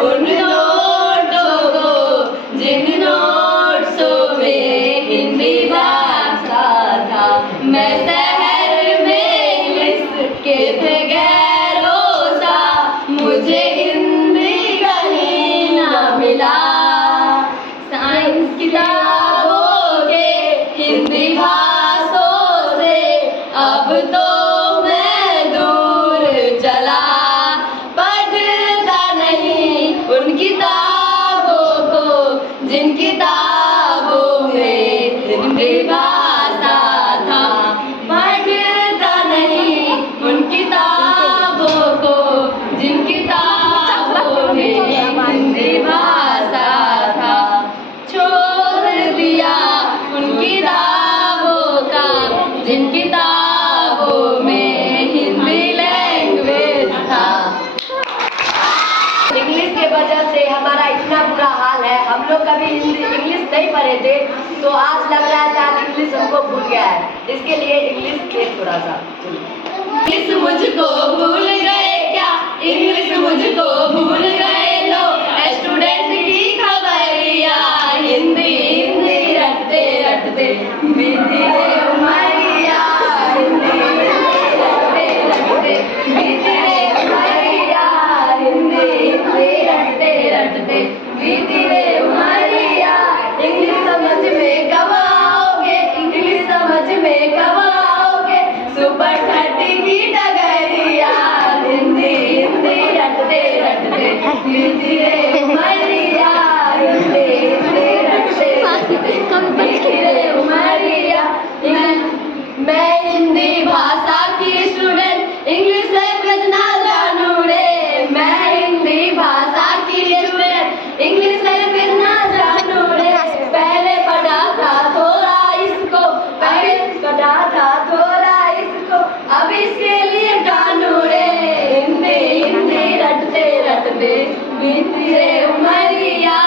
उन नोटों को जिन नोट्सों में हिंदी भाषा था। मैं शहर में इंग्लिश के थे गैरों सा, मुझे हिंदी कहीं ना मिला। साइंस किताबों के हिंदी भाषाओं से अब तो मैं दूर चला। पढ़ता नहीं उन किताबों को जिन किताबों में हिंदी भाषा था। पढ़ता नहीं उन किताबों को जिन किताबों में हिंदी भाषा था। छोड़ दिया उन किताबों का जिन किताबों में हिंदी लैंग्वेज था। इंग्लिश के वजह से हमारा इतना बुरा हाल है। हम लोग कभी हिंदी इंग्लिश नहीं पढ़े थे, तो आज लग रहा है शायद इंग्लिश हमको भूल गया है। इसके लिए इंग्लिश के थोड़ा सा इंग्लिश मुझको भूल गए क्या, इंग्लिश मुझको भूल गए लो। स्टूडेंट की खबरिया हिंदी हिंदी रटते रटते बीती रे उमरिया। हिंदी हिंदी रटते रटते बीती रे उमरिया। हिंदी हिंदी रटते रटते बीती रे उमरिया। इंग्लिश समझ में कब आओगे, इंग्लिश समझ में कब आओगे। सुपर 30 की डगरिया हिंदी हिंदी रटते रटते बीती रे उमरिया। हिंदी हिंदी रटते रटते बीती रे उमरिया। मैं हिंदी भाषा की स्टूडेंट, इंग्लिश लैंग्वेज ना जानू रे। मैं हिंदी भाषा की स्टूडेंट, इंग्लिश लैंग्वेज ना जानू रे। पहले पढ़ा था थोड़ा इसको, पहले पढ़ा था थोड़ा इसको, अब इसके लिए जानू रे। हिंदी हिंदी रटते रटते बीती रे उमरिया।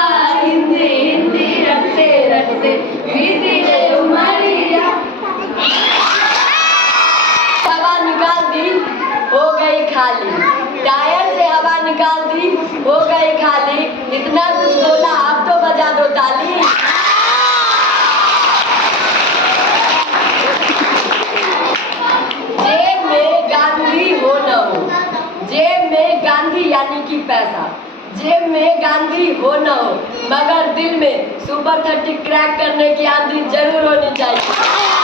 हिंदी हिंदी रटते रटते बीती रे उमरिया। हवा निकाल दी हो गई खाली, टायर से हवा निकाल दी हो गई खाली। इतना कुछ बोला आप तो बजा दो ताली। जेब में गांधी हो न हो, जेब में गांधी यानी कि पैसा, जेब में गांधी हो न हो, मगर दिल में सुपर 30 क्रैक करने की आंधी जरूर होनी चाहिए।